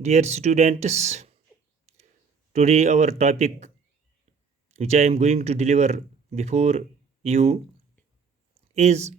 Dear students, today our topic which I am going to deliver before you is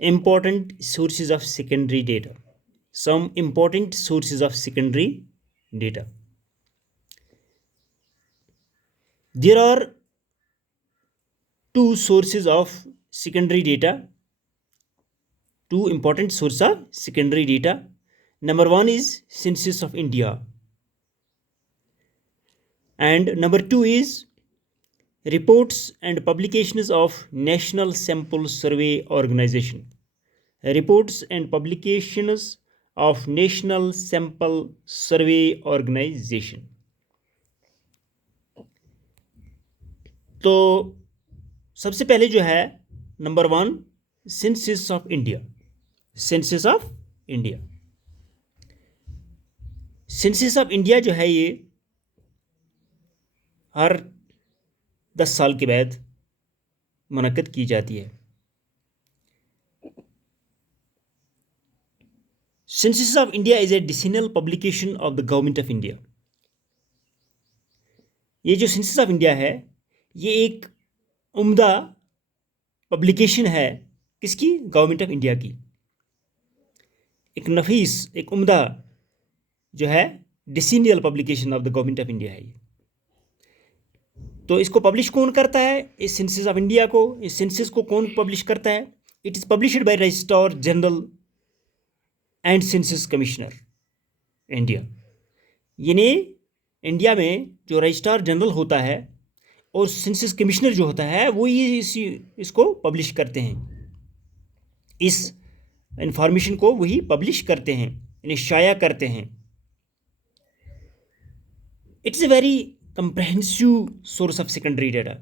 important sources of secondary data. Some important sources of secondary data. There are two sources of secondary data, two important sources of secondary data. Number one is Census of India, and number two is reports and publications of National Sample Survey Organization. Reports and publications of National Sample Survey Organization. तो सबसे पहले जो है number one, census of India. Census of India. Census of India जो है ये हर 10 साल के बाद मुनक्किद की जाती है. Census of India is a decennial publication of the government of India. ये जो सेंसस ऑफ इंडिया है ये एक उम्दा पब्लिकेशन है. किसकी? गवर्नमेंट ऑफ इंडिया की. एक नफीस, एक उम्दा जो है decennial publication of the government of India है ये. तो इसको पब्लिश कौन करता है? इस सेंसस ऑफ इंडिया को, इस सेंसस को कौन पब्लिश करता है? It is published by registrar general and census commissioner India. यानी इंडिया में जो रजिस्ट्रार जनरल होता है और सेंसस कमिश्नर जो होता है वो ये इसको पब्लिश करते हैं. इस इंफॉर्मेशन को वही पब्लिश करते हैं, यानी शाया करते हैं. It's a very comprehensive source of secondary data.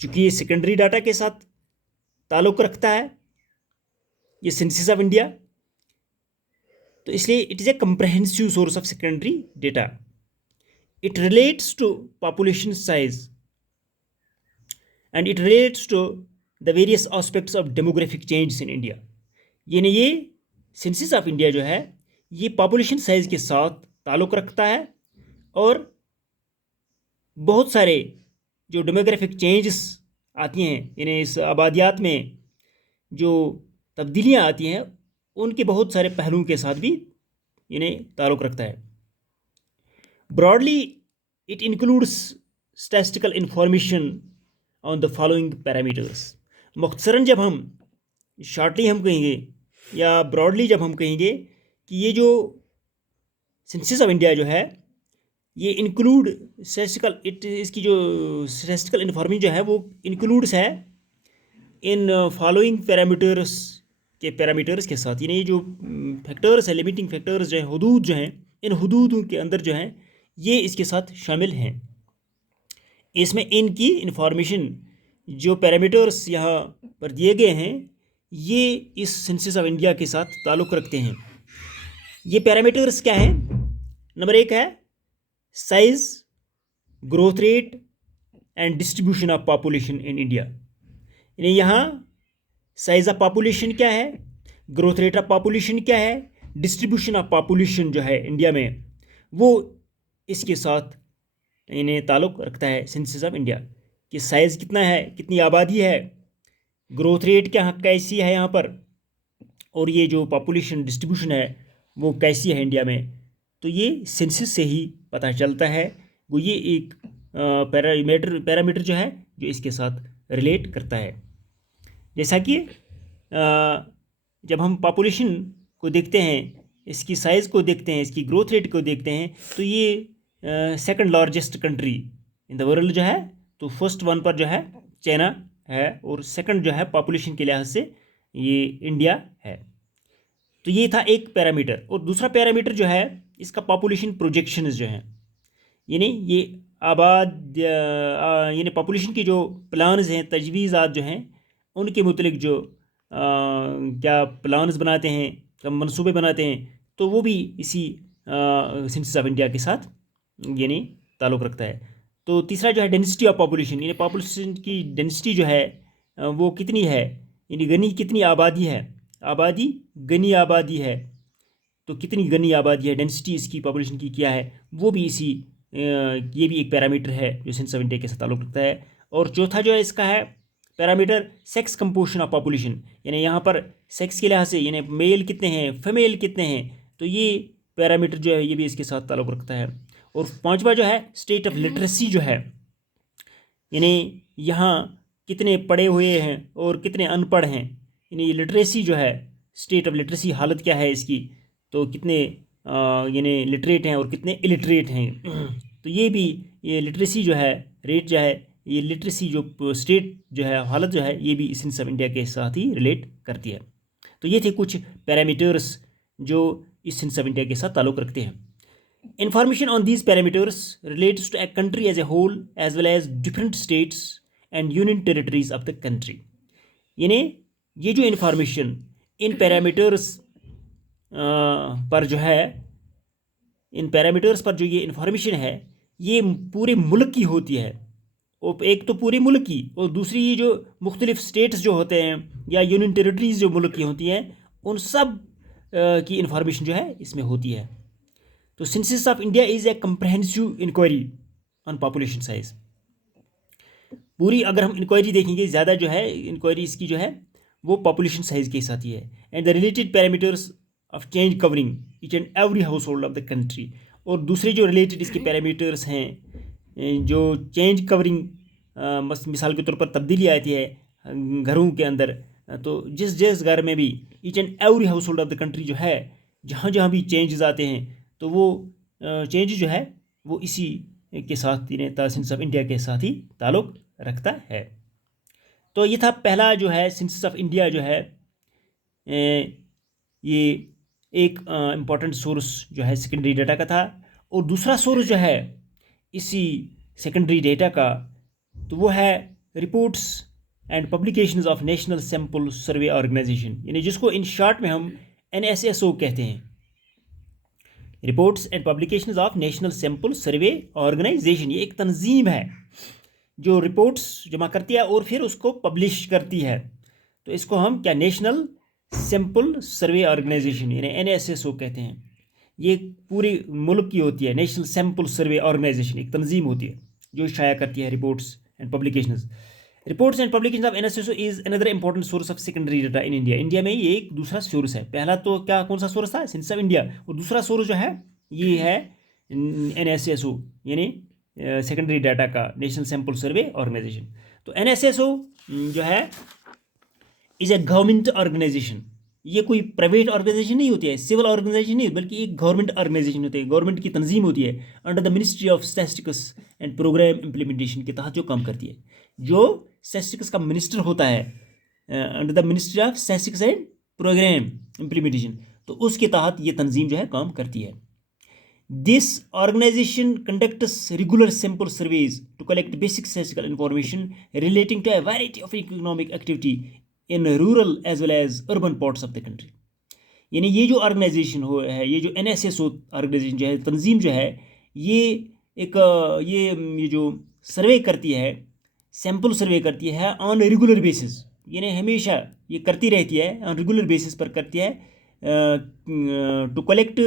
चूँकि ये सेकेंडरी डाटा के साथ ताल्लुक़ रखता है ये सेंसस ऑफ इंडिया, तो इसलिए it is a comprehensive source of secondary data. It relates to population size and it relates to the various aspects of demographic changes in India. यानी ये सेंसस ऑफ इंडिया जो है ये population size के साथ ताल्लुक़ रखता है और बहुत सारे जो डेमोग्राफिक चेंजेस आती हैं, यानी इस आबादियात में जो तब्दीलियाँ आती हैं उनके बहुत सारे पहलुओं के साथ भी यानी ताल्लुक़ रखता है. Broadly, it includes statistical information on the following parameters. मुख्तसरन जब हम शॉर्टली हम कहेंगे या ब्रॉडली जब हम कहेंगे कि ये जो सेंसस ऑफ इंडिया जो है ये इंक्लूड स्टैटिस्टिकल, इसकी जो स्टैटिस्टिकल इन्फॉर्मेशन जो है वो इंक्लूड्स है इन फॉलोइंग पैरामीटर्स के साथ. यानी ये जो फैक्टर्स है, लिमिटिंग फैक्टर्स जो है, हदूद जो हैं, इन हदूद के अंदर जो हैं ये इसके साथ शामिल हैं. इसमें इनकी इंफॉर्मेशन जो पैरामीटर्स यहाँ पर दिए गए हैं ये इस सेंसस ऑफ इंडिया के साथ ताल्लुक़ रखते हैं. ये पैरामीटर्स क्या हैं? नंबर एक है size, growth rate and distribution of population in India. यानी यहाँ साइज़ ऑफ पॉपुलेशन क्या है, ग्रोथ रेट ऑफ पॉपुलेशन क्या है, डिस्ट्रीब्यूशन ऑफ पॉपुलेशन जो है इंडिया में वो इसके साथ यानी ताल्लुक़ रखता है. सेंसस ऑफ इंडिया कि साइज़ कितना है, कितनी आबादी है, ग्रोथ रेट क्या कैसी है यहाँ पर, और ये जो पॉपुलेशन डिस्ट्रीब्यूशन है वो कैसी है इंडिया में. तो ये सेंसस से ही पता चलता है. वो ये एक पैरामीटर जो है जो इसके साथ रिलेट करता है. जैसा कि जब हम पॉपुलेशन को देखते हैं, इसकी साइज़ को देखते हैं, इसकी ग्रोथ रेट को देखते हैं, तो ये second largest country in the world जो है, तो फर्स्ट वन पर जो है चाइना है और सेकंड जो है पॉपुलेशन के लिहाज से ये इंडिया है. तो ये था एक पैरामीटर. और दूसरा पैरामीटर जो है इसका पॉपुलेशन प्रोजेक्शंस जो हैं, यानी ये यानी पॉपुलेशन की जो प्लान्स हैं, तजवीज़ात जो हैं उनके मुतलिक जो क्या प्लान्स बनाते हैं, कब मनसूबे बनाते हैं, तो वो भी इसी सेंसस ऑफ इंडिया के साथ यानी ताल्लुक़ रखता है. तो तीसरा जो है डेंसिटी ऑफ पॉपुलेशन, यानी पॉपुलेशन की डेंसिटी जो है वो कितनी है, यानी गनी कितनी आबादी है, आबादी गनी आबादी है, तो कितनी घनी आबादी है, डेंसिटी इसकी पॉपुलेशन की क्या है, वो भी ये भी एक पैरामीटर है जो सेंसस ऑफ इंडिया के साथ ताल्लुक़ रखता है। और चौथा जो है इसका है parameter sex composition of population, यानी यहाँ पर सेक्स के लिहाज से यानी मेल कितने हैं, फीमेल कितने हैं, तो ये पैरामीटर जो है ये भी इसके साथ ताल्लुक़ रखता है। और पांचवा जो है स्टेट ऑफ लिटरेसी जो है, यानी यहाँ कितने पढ़े हुए हैं और कितने अनपढ़ हैं, यानी ये लिटरेसी जो है, स्टेट ऑफ लिटरेसी हालत क्या है इसकी, तो कितने यानी लिटरेट हैं और कितने इलिटरेट हैं। तो ये भी ये लिटरेसी जो है रेट जो है, ये लिटरेसी जो स्टेट जो है हालत जो है, ये भी सेंसस ऑफ इंडिया के साथ ही रिलेट करती है। तो ये थे कुछ पैरामीटर्स जो इस सेंसस ऑफ इंडिया के साथ ताल्लुक़ रखते हैं। Information on these parameters relates to a country as a whole as well as different states and union territories of the country। यानी ये जो इन्फॉर्मेशन इन पैरामीटर्स पर जो है, इन पैरामीटर्स पर जो ये इन्फॉर्मेशन है ये पूरे मुल्क की होती है, और एक तो पूरे मुल्क की, और दूसरी ये जो मुख्तलिफ स्टेट्स जो होते हैं या यूनियन टेरिटरीज जो मुल्क की होती हैं, उन सब की इन्फॉर्मेशन जो है इसमें होती है। तो census of India is a comprehensive inquiry on population size. पूरी अगर हम इंक्वायरी देखेंगे, ज़्यादा जो है इंक्वायरी इसकी जो है वो पॉपुलेशन साइज के साथ ही है। And the related parameters of change covering each and every house hold of the country. और दूसरे जो रिलेटेड इसके पैरामीटर्स हैं, जो चेंज कवरिंग, मिसाल के तौर पर तब्दीली आती है घरों के अंदर, तो जिस जिस घर में भी each and every house hold of the country जो है, जहाँ जहाँ भी चेंजेस आते हैं, तो वो चेंज जो है वो इसी के साथ सेंसस ऑफ इंडिया के साथ ही ताल्लुक़ रखता है। तो ये था पहला जो है सेंसस ऑफ इंडिया जो है, ये एक इम्पॉर्टेंट सोर्स जो है सेकेंडरी डेटा का था। और दूसरा सोर्स जो है इसी सेकेंडरी डेटा का, तो वो है reports and publications of national sample survey organisation, यानी जिसको इन शॉर्ट में हम NSSO कहते हैं, reports and publications of national sample survey organisation. ये एक तंजीम है जो रिपोर्ट्स जमा करती है और फिर उसको पब्लिश करती है, तो इसको हम क्या नेशनल सैंपल सर्वे ऑर्गेनाइजेशन यानी NSSO कहते हैं। ये पूरे मुल्क की होती है, नेशनल सैंपल सर्वे ऑर्गेनाइजेशन एक तंजीम होती है जो शाया करती है reports and publications. Reports and publication of NSSO is another important source of secondary data in India. India में ये एक दूसरा सोर्स है। पहला तो क्या कौन सा सोर्स था, सेंसस ऑफ इंडिया, और दूसरा सोर्स जो है ये है NSSO यानी सेकेंडरी डाटा का नेशनल सैंपल सर्वे ऑर्गेनाइजेशन। तो NSSO जो है इज ए गवर्नमेंट ऑर्गेनाइजेशन। ये कोई प्राइवेट ऑर्गेनाइजेशन नहीं होती है, सिविल ऑर्गेनाइजेशन नहीं, बल्कि एक गवर्नमेंट ऑर्गेनाइजेशन होती है, गवर्नमेंट की तंजीम होती है, under the ministry of statistics and programme implementation के तहत जो काम करती है। जो स्टैटिस्टिक्स का मिनिस्टर होता है under the ministry of statistics and programme implementation, तो उसके तहत ये तंजीम जो है काम करती है। This organisation conducts regular sample surveys to collect basic statistical information relating to a variety of economic activity in rural as well as urban parts of the country. यानी ये जो ऑर्गेनाइजेशन है, ये जो NSSO ऑर्गेनाइजेशन जो है, तंजीम जो है, ये एक ये जो सर्वे करती है, सैंपल सर्वे करती है ऑन रेगुलर बेसिस, यानी हमेशा ये करती रहती है, ऑन रेगुलर बेसिस पर करती है, to collect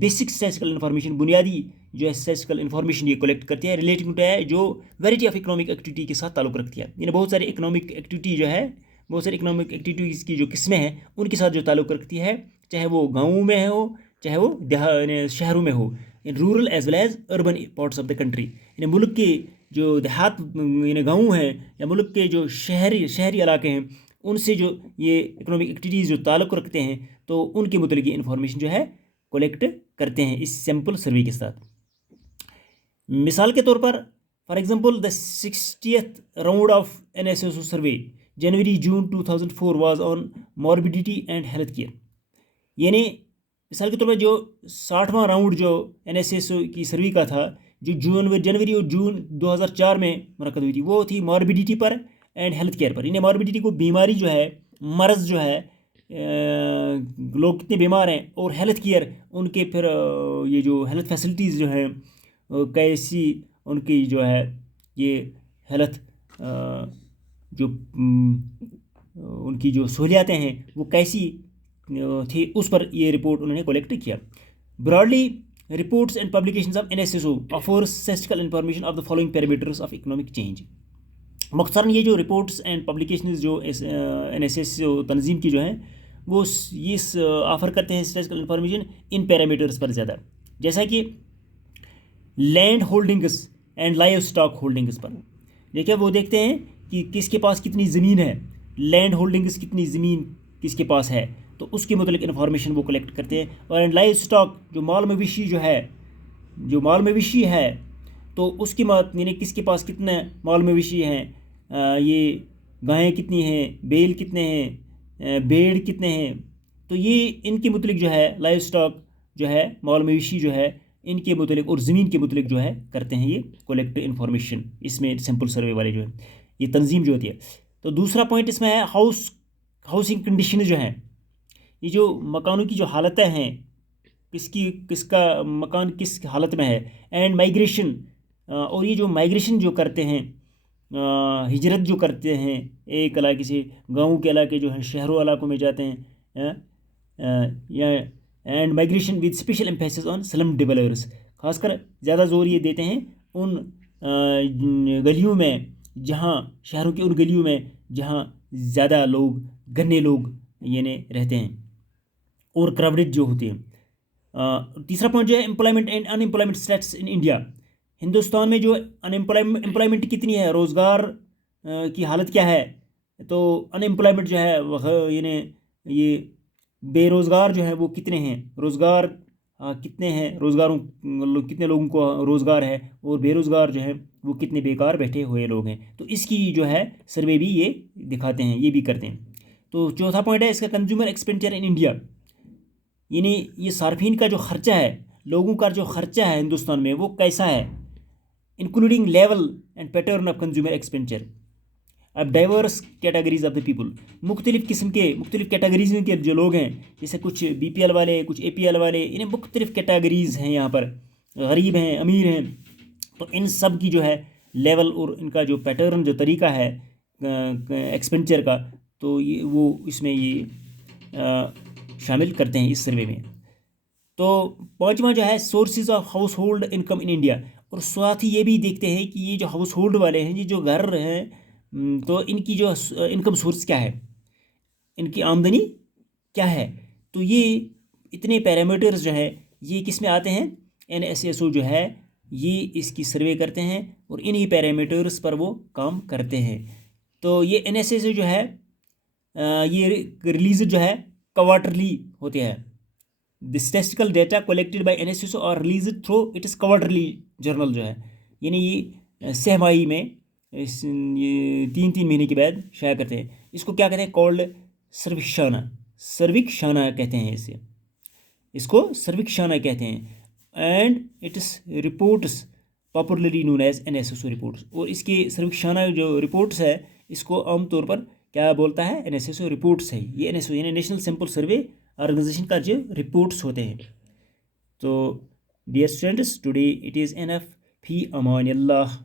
basic statistical information, बुनियादी जो है स्टैटिस्टिकल इन्फॉर्मेशन ये कलेक्ट करती है, रिलेटिंग टू है जो वैरायटी ऑफ इकोनॉमिक एक्टिविटी के साथ ताल्लुक़ रखती है। यानी बहुत सारे इकोनॉमिक एक्टिविटी जो है, बहुत सारी इकोनॉमिक एक्टिविटीज़ की जो किस्में हैं उनके साथ जो ताल्लुक़ रखती है, चाहे वो गाँव में हो चाहे वो शहरों में हो, in rural as well as urban parts of the country. यानी मुल्क के जो देहात यानी गाँव हैं या मुल्क के जो शहरी इलाके हैं, उनसे जो ये इकोनॉमिक एक्टिविटीज़ जो ताल्लुक़ रखते हैं, तो उनके मुतल्लिक़ इन्फॉर्मेशन जो है कलेक्ट करते हैं इस सैंपल सर्वे के साथ। मिसाल के तौर पर for example the 60th round of NSSO survey January June 2004 was on morbidity and health care. यानी मिसाल के तौर पर जो 60वां राउंड जो NSSO की सर्वे का था, जो जनवरी और जून 2004 में मुनक्कद हुई थी, वो थी मॉर्बिडिटी पर एंड हेल्थ केयर पर। यानी मॉर्बिडिटी को बीमारी जो है, मर्ज़ जो है, लोग कितने बीमार हैं, और हेल्थ केयर उनके फिर ये जो हेल्थ फैसिलिटीज़ जो हैं कैसी उनकी जो है ये हेल्थ जो उनकी जो सहूलियातें हैं वो कैसी थी उस पर ये रिपोर्ट उन्होंने कलेक्ट किया। Broadly reports and publications of NSSO offers statistical information of the following parameters of economic change. मख्तरन ये जो रिपोर्ट्स एंड पब्लिकेशंस जो NSSO तंजीम की जो हैं वो ये ऑफ़र करते हैं स्टैटिस्टिकल इंफॉर्मेशन इन पैरामीटर्स पर ज़्यादा, जैसा कि land holdings and live stock holdings पर। देखिए वो देखते हैं कि किसके पास कितनी ज़मीन है, लैंड होल्डिंग्स कितनी ज़मीन किसके पास है, तो उसके मुतलिक इन्फॉर्मेशन वो कलेक्ट करते हैं। और लाइव स्टॉक जो माल मवेशी जो माल मवेशी है तो उसकी बात यानी किसके पास कितने माल मवेशी हैं, ये गायें कितनी हैं, बैल कितने हैं, भेड़ कितने हैं, तो ये इनके मुतलिक जो है लाइव स्टॉक जो है माल मवेशी जो है इनके मुतलिक और ज़मीन के मुतलिक जो है करते हैं ये कलेक्ट इन्फॉर्मेशन। इसमें सिंपल सर्वे वाले जो है ये तंजीम जो होती है। तो दूसरा पॉइंट इसमें है हाउसिंग कंडीशन जो है, ये जो मकानों की जो हालतें हैं, किसका मकान किस हालत में है, एंड माइग्रेशन, और ये जो माइग्रेशन जो करते हैं, हिजरत जो करते हैं एक इलाके से गाँव के इलाके जो हैं शहरों इलाकों में जाते हैं, या and migration with special emphasis on slum developers, खासकर ज़्यादा जोर ये देते हैं उन गलियों में जहाँ शहरों की उन गलियों में जहाँ ज़्यादा लोग गन्ने लोग यानी रहते हैं और क्राउडेड जो होते हैं। तीसरा पॉइंट जो है employment and unemployment stats in India. Hindustan में जो एम्प्लॉयमेंट कितनी है, रोज़गार की हालत क्या है, तो अनएम्प्लॉयमेंट जो है यानी ये बेरोज़गार जो है वो कितने हैं, रोज़गार कितने हैं, कितने लोगों को रोज़गार है और बेरोज़गार जो है वो कितने बेकार बैठे हुए लोग हैं, तो इसकी जो है सर्वे भी ये दिखाते हैं, ये भी करते हैं। तो चौथा पॉइंट है इसका कंज्यूमर एक्सपेंडिचर इन इंडिया, यानी ये सार्फिन का जो ख़र्चा है, लोगों का जो ख़र्चा है हिंदुस्तान में वो कैसा है, including level and pattern of consumer expenditure अब diverse categories of the people, मुख्तलिफ़ किस्म के मुख्तलिफ़ कैटेगरीज के जो लोग हैं, जैसे कुछ BPL वाले, कुछ APL वाले, इन्हें मुख्तलिफ़ कैटेगरीज हैं यहाँ पर, गरीब हैं, अमीर हैं, तो इन सब की जो है लेवल और इनका जो पैटर्न जो तरीका है एक्सपेंडिचर का, तो ये वो इसमें ये शामिल करते हैं इस सर्वे में। तो पाँचवा जो है sources of house hold income in India, और साथ ही ये भी देखते हैं कि ये जो हाउस होल्ड वाले हैं, ये जो घर हैं, तो इनकी जो इनकम सोर्स क्या है, इनकी आमदनी क्या है, तो ये इतने पैरामीटर्स जो है ये किस में आते हैं, NSSO जो है ये इसकी सर्वे करते हैं और इन्हीं पैरामीटर्स पर वो काम करते हैं। तो ये NSSO जो है ये रिलीज जो है क्वार्टरली होते हैं। The statistical data collected by NSSO और release through it is quarterly journal जो है, यानी ये सहमाही में ये 3 महीने के बाद शाया करते हैं। इसको क्या कहते हैं, कॉल्ड सर्वेक्षण कहते हैं इसको सर्वेक्षण कहते हैं। And it is reports popularly known as NSSO reports, और इसके सर्वेक्षण जो रिपोर्ट्स है इसको आमतौर पर क्या बोलता है, NSSO रिपोर्ट्स है। ये NSSO यानी नेशनल सैंपल सर्वे ऑर्गेनाइजेशन का जो रिपोर्ट्स होते हैं। तो dear students, today it is enough, फी अमान अल्लाह।